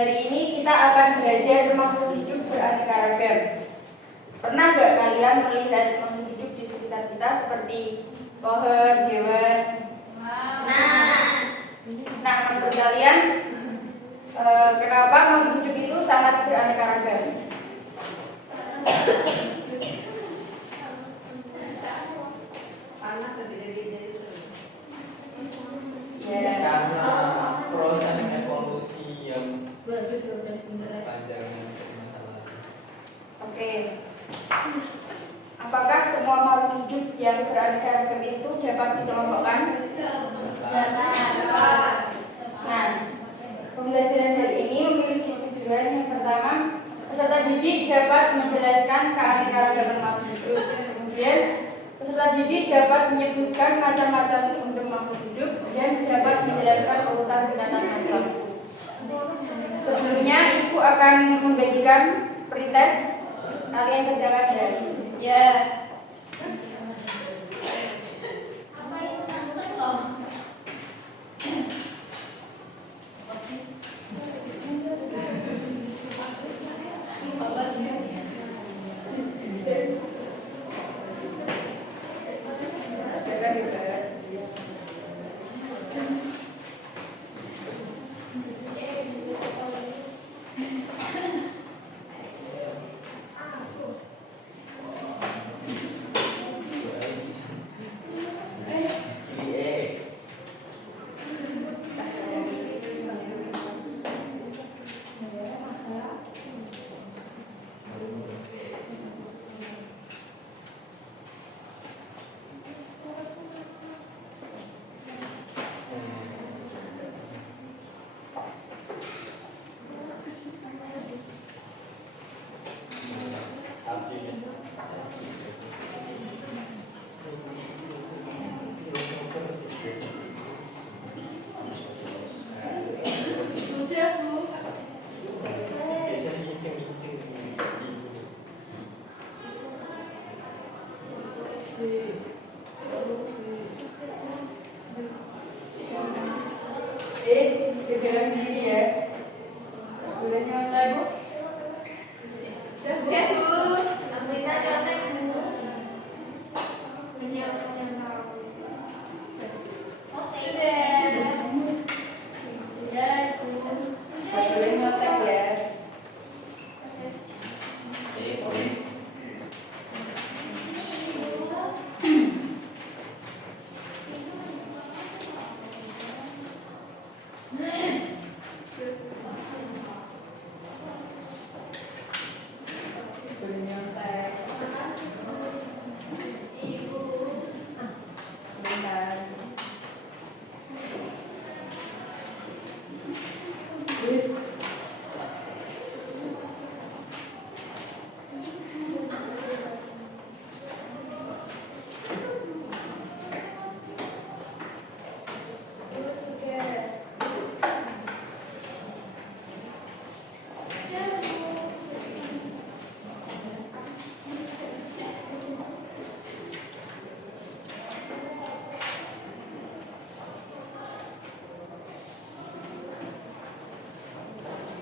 Hari ini kita akan belajar makhluk hidup beraneka ragam. Pernah nggak kalian melihat makhluk hidup di sekitar kita seperti pohon, hewan? Nah, menurut kalian kenapa makhluk hidup itu sangat beraneka ragam? Karena proses evolusi yang panjang bermasalah. Oke. Apakah semua makhluk hidup yang beraneka ragam itu dapat dikelompokkan? Nah, pembelajaran hari ini memiliki tujuan. Yang pertama, peserta didik dapat menjelaskan keanekaragaman makhluk hidup. Kemudian, peserta didik dapat menyebutkan macam-macam untuk makhluk hidup dan dapat menjelaskan urutan tingkatan macam. Sebelumnya, Ibu akan membagikan pretest. Kalian kerjakan ya. Berjalan sendiri ya. Boleh nyontek, Bu? Ya, Bu. Aku bisa nyontek semua. Oh, sudah. Boleh nyontek ya.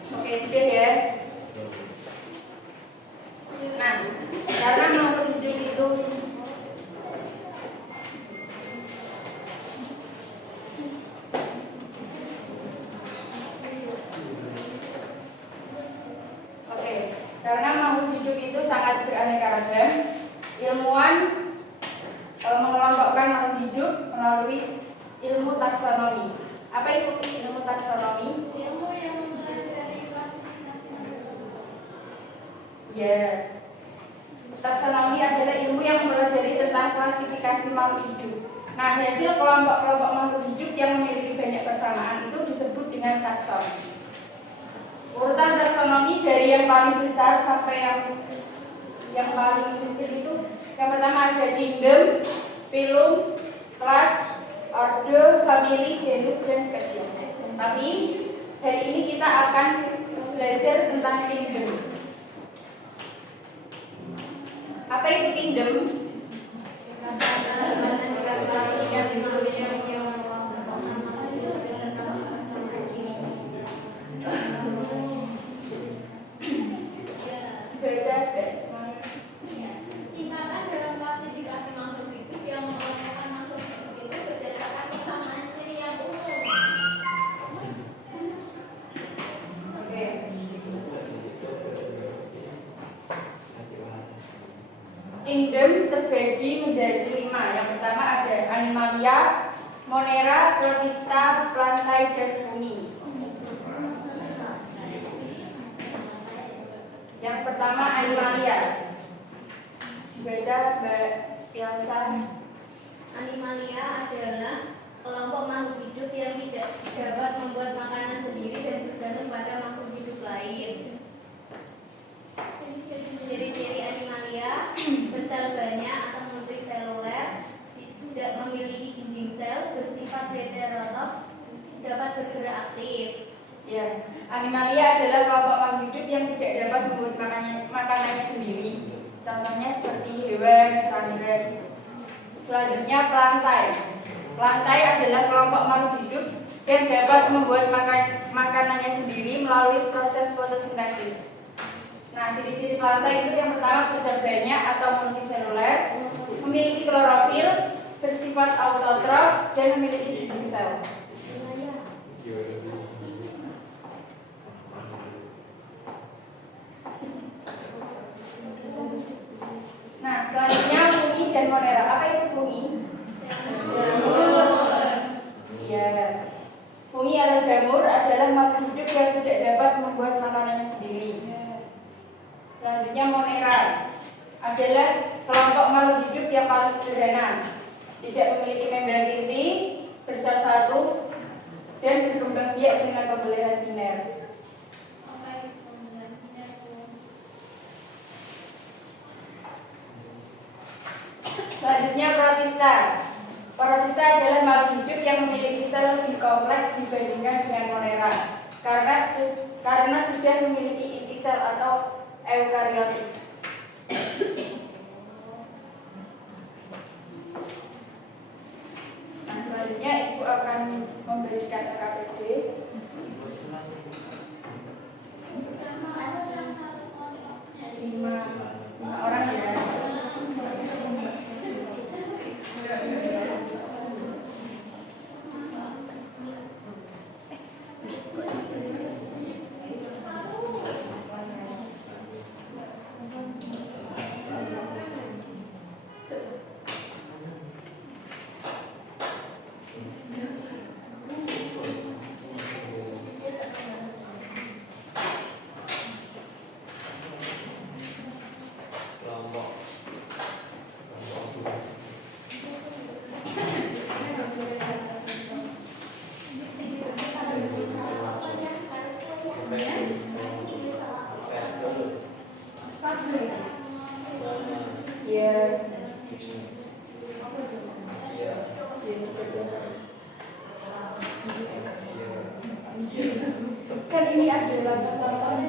Oke, sudah ya. Nah, karena makhluk hidup itu sangat beraneka ragam, ilmuwan mengelompokkan makhluk hidup melalui ilmu taksonomi. Apa itu ilmu taksonomi? Ilmu yang mempelajari klasifikasi makhluk. Ya, taksonomi adalah ilmu yang mempelajari tentang klasifikasi makhluk hidup. Nah, hasil kelompok-kelompok makhluk hidup yang memiliki banyak persamaan itu disebut dengan takson. Urutan taksonomi dari yang paling besar sampai yang paling kecil itu, yang pertama ada kingdom, phylum, class, order, family, genus, dan spesies. Tapi hari ini kita akan belajar tentang kingdom. Apa itu kingdom? kingdom terbagi menjadi 5. Yang pertama ada Animalia, Monera, Protista, Plantae, dan Fungi. Yang pertama Animalia. Baca Mbak Tialsa. Animalia adalah kelompok makhluk hidup yang tidak dapat membuat makanan sendiri dan bergantung pada makhluk hidup lain. Ciri-ciri animalia: bersel banyak atau multiseluler, tidak memiliki dinding sel, bersifat heterotrof, dapat bergerak aktif. Ya, animalia adalah kelompok makhluk hidup yang tidak dapat membuat makanannya sendiri. Contohnya seperti hewan, serangga. Selanjutnya plantae. Plantae adalah kelompok makhluk hidup yang dapat membuat makanannya sendiri melalui proses fotosintesis. Nah, ciri-ciri plantae itu yang pertama bersel banyak atau multiseluler, memiliki klorofil, bersifat autotrof, dan memiliki dinding sel. Nah, selanjutnya fungi dan monera. Apa itu fungi? Iya. Fungi atau jamur adalah makhluk hidup yang tidak dapat membuat makanannya sendiri. Selanjutnya monera adalah kelompok makhluk hidup yang paling sederhana, tidak memiliki membran inti, bersel satu, dan berkembang biak dengan pembelahan biner. Selanjutnya protista. Protista adalah makhluk hidup yang memiliki sel lebih kompleks dibandingkan dengan monera karena sudah memiliki inti sel atau eukariotik. Nah, selanjutnya Ibu akan memberikan KPD. Lima orang ya. Kan ini adalah contohnya.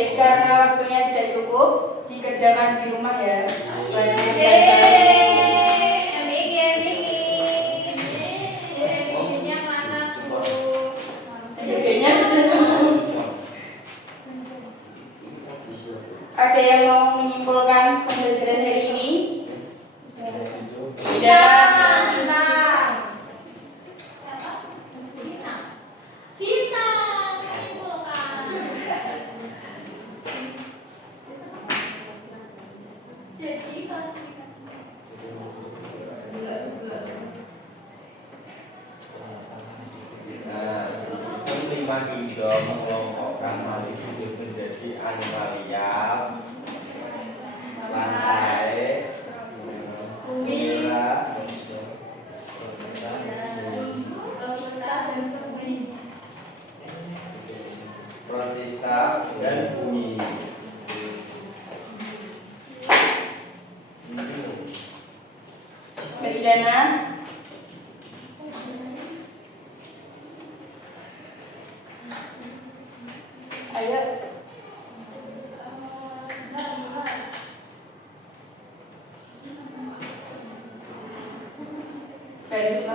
Baik, karena waktunya tidak cukup, dikerjakan di rumah ya. Ada yang mau menyimpulkan pembelajaran hari ini? Tidak. Sistem 5 Indo mengelompokkan makhluk hidup menjadi animalia, lantai, mira, protista, dan bumi. Mbak Idana. Ayo.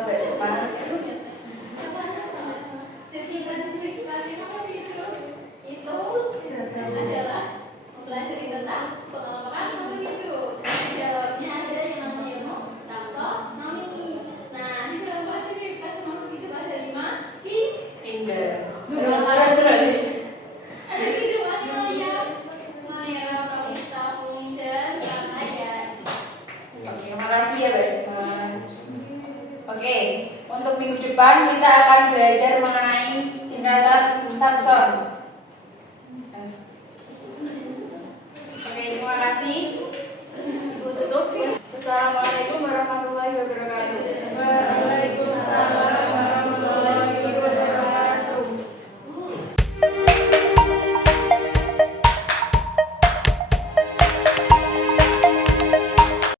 Berisma. Itu adalah mempelajari tentang pengelolaan makhluk hidup. Jawabnya ada yang namanya taksonomi. Nah, di dalam klasifikasi makhluk hidup ada 5 Indah. terus. Ada hidup animalia, mera, protista, bumi, dan rangkaian. Terima kasih ya Berisma. Oke, untuk minggu depan kita akan belajar mengenai singkatan takson. Oke, terima kasih.